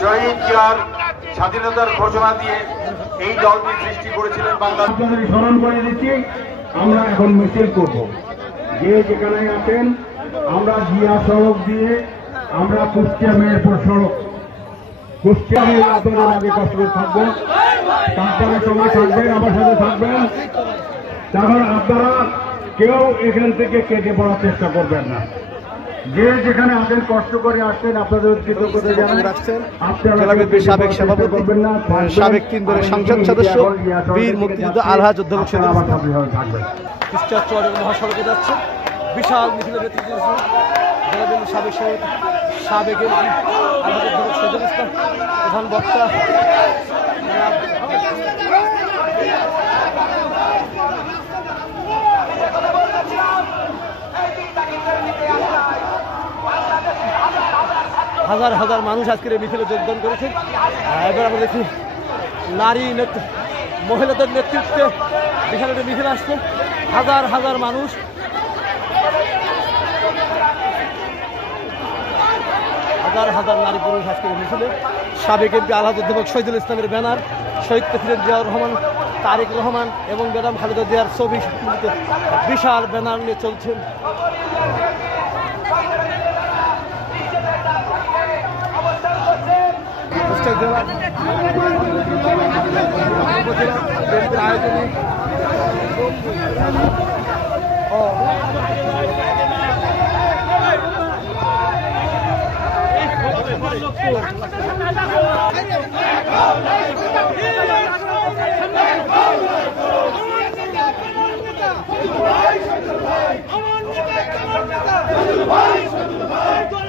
শহীদ জিয়ার স্বাধীনতার ঘোষণা দিয়ে এই দলটি সৃষ্টি করেছিলেন বাংলাদেশ। স্মরণ করে দিচ্ছি, আমরা এখন মিছিল করব। যে যেখানে আছেন আমরা জিয়া সড়ক দিয়ে আমরা কুষ্টিয়া মেহেরপুর সড়ক, কুষ্টিয়া আপনারা আগে কষ্ট করে থাকবেন, তারপরে সঙ্গে থাকবেন, আমার সাথে থাকবেন। তারপর আপনারা কেউ এখান থেকে কেটে পড়ার চেষ্টা করবেন না। যে যেখানে আছেন কষ্ট করে আসছেন, আপনাদের কৃতজ্ঞতা রাখছেন জেলা বিএনপির সাবেক সভাপতি, সাবেক 3 দলের সংসদ সদস্য, বীর মুক্তিযুদ্ধ আলহাজ অধ্যাপক কুষ্টিয়া চুয়াডাঙ্গা মহাসড়কে যাচ্ছে বিশাল মিছিলের নেতৃত্ব দিয়েছেন জেলা বিএনপির সাবেক সভাপতি, সাবেক এমপি আলহাজ অধ্যাপক শহীদুল ইসলাম প্রধান বক্তা। হাজার হাজার মানুষ আজকের এই মিছিলে যোগদান করেছে। এবার আমরা দেখি নারী মহিলাদের নেতৃত্বে বিশাল একটা মিছিল আসছে, হাজার হাজার মানুষ। হাজার হাজার নারী পুরুষ আজকের মিছিলে। সাবেক এমপি আলহাজ অধ্যাপক শহীদুল ইসলামের ব্যানার, শহীদ প্রেসিডেন্ট জিয়াউর রহমান, তারেক রহমান এবং বেগম খালেদা জিয়ার ছবি বিশাল ব্যানার নিয়ে চলছেন। আয়োজনে